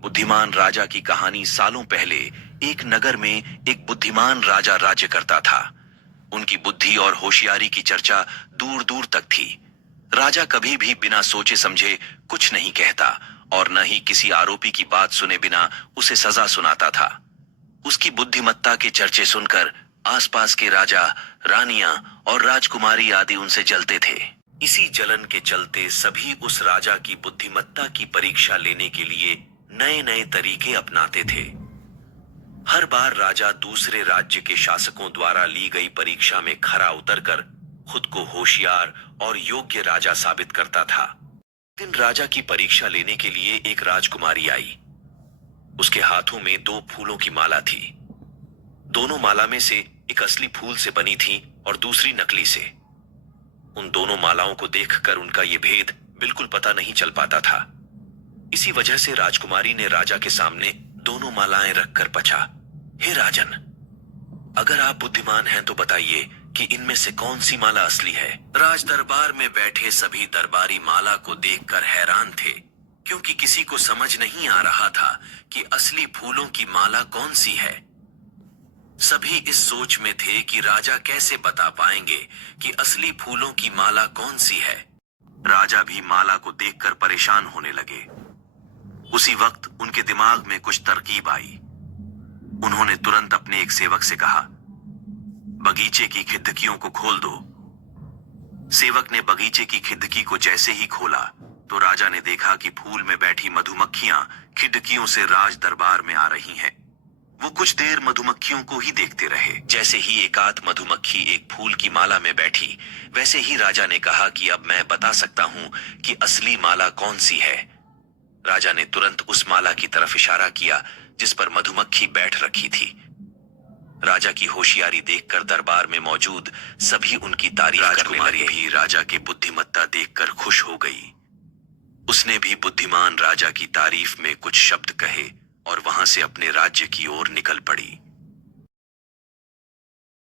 बुद्धिमान राजा की कहानी सालों पहले एक नगर में एक बुद्धिमान राजा राज्य करता था। उनकी बुद्धि और होशियारी की चर्चा दूर दूर तक थी। राजा कभी भी बिना सोचे समझे कुछ नहीं कहता और न ही किसी आरोपी की बात सुने बिना उसे सजा सुनाता था। उसकी बुद्धिमत्ता के चर्चे सुनकर आसपास के राजा, रानियां और राजकुमारी आदि उनसे जलते थे। इसी जलन के चलते सभी उस राजा की बुद्धिमत्ता की परीक्षा लेने के लिए नए नए तरीके अपनाते थे। हर बार राजा दूसरे राज्य के शासकों द्वारा ली गई परीक्षा में खरा उतरकर खुद को होशियार और योग्य राजा साबित करता था। दिन राजा की परीक्षा लेने के लिए एक राजकुमारी आई। उसके हाथों में दो फूलों की माला थी। दोनों माला में से एक असली फूल से बनी थी और दूसरी नकली से। उन दोनों मालाओं को देखकर उनका यह भेद बिल्कुल पता नहीं चल पाता था। इसी वजह से राजकुमारी ने राजा के सामने दोनों मालाएं रखकर पूछा, हे राजन, अगर आप बुद्धिमान हैं तो बताइए कि इनमें से कौन सी माला असली है। राज दरबार में बैठे सभी दरबारी माला को देखकर हैरान थे, क्योंकि किसी को समझ नहीं आ रहा था कि असली फूलों की माला कौन सी है। सभी इस सोच में थे कि राजा कैसे बता पाएंगे कि असली फूलों की माला कौन सी है। राजा भी माला को देखकर परेशान होने लगे। उसी वक्त उनके दिमाग में कुछ तरकीब आई। उन्होंने तुरंत अपने एक सेवक से कहा, बगीचे की खिड़कियों को खोल दो। सेवक ने बगीचे की खिड़की को जैसे ही खोला तो राजा ने देखा कि फूल में बैठी मधुमक्खियां खिड़कियों से राज दरबार में आ रही हैं। वो कुछ देर मधुमक्खियों को ही देखते रहे। जैसे ही एकाध मधुमक्खी एक फूल की माला में बैठी, वैसे ही राजा ने कहा कि अब मैं बता सकता हूं कि असली माला कौन सी है। राजा ने तुरंत उस माला की तरफ इशारा किया जिस पर मधुमक्खी बैठ रखी थी। राजा की होशियारी देखकर दरबार में मौजूद सभी उनकी तारीफ करने लगे। राजकुमारी भी राजा की बुद्धिमत्ता देखकर खुश हो गई। उसने भी बुद्धिमान राजा की तारीफ में कुछ शब्द कहे और वहां से अपने राज्य की ओर निकल पड़ी।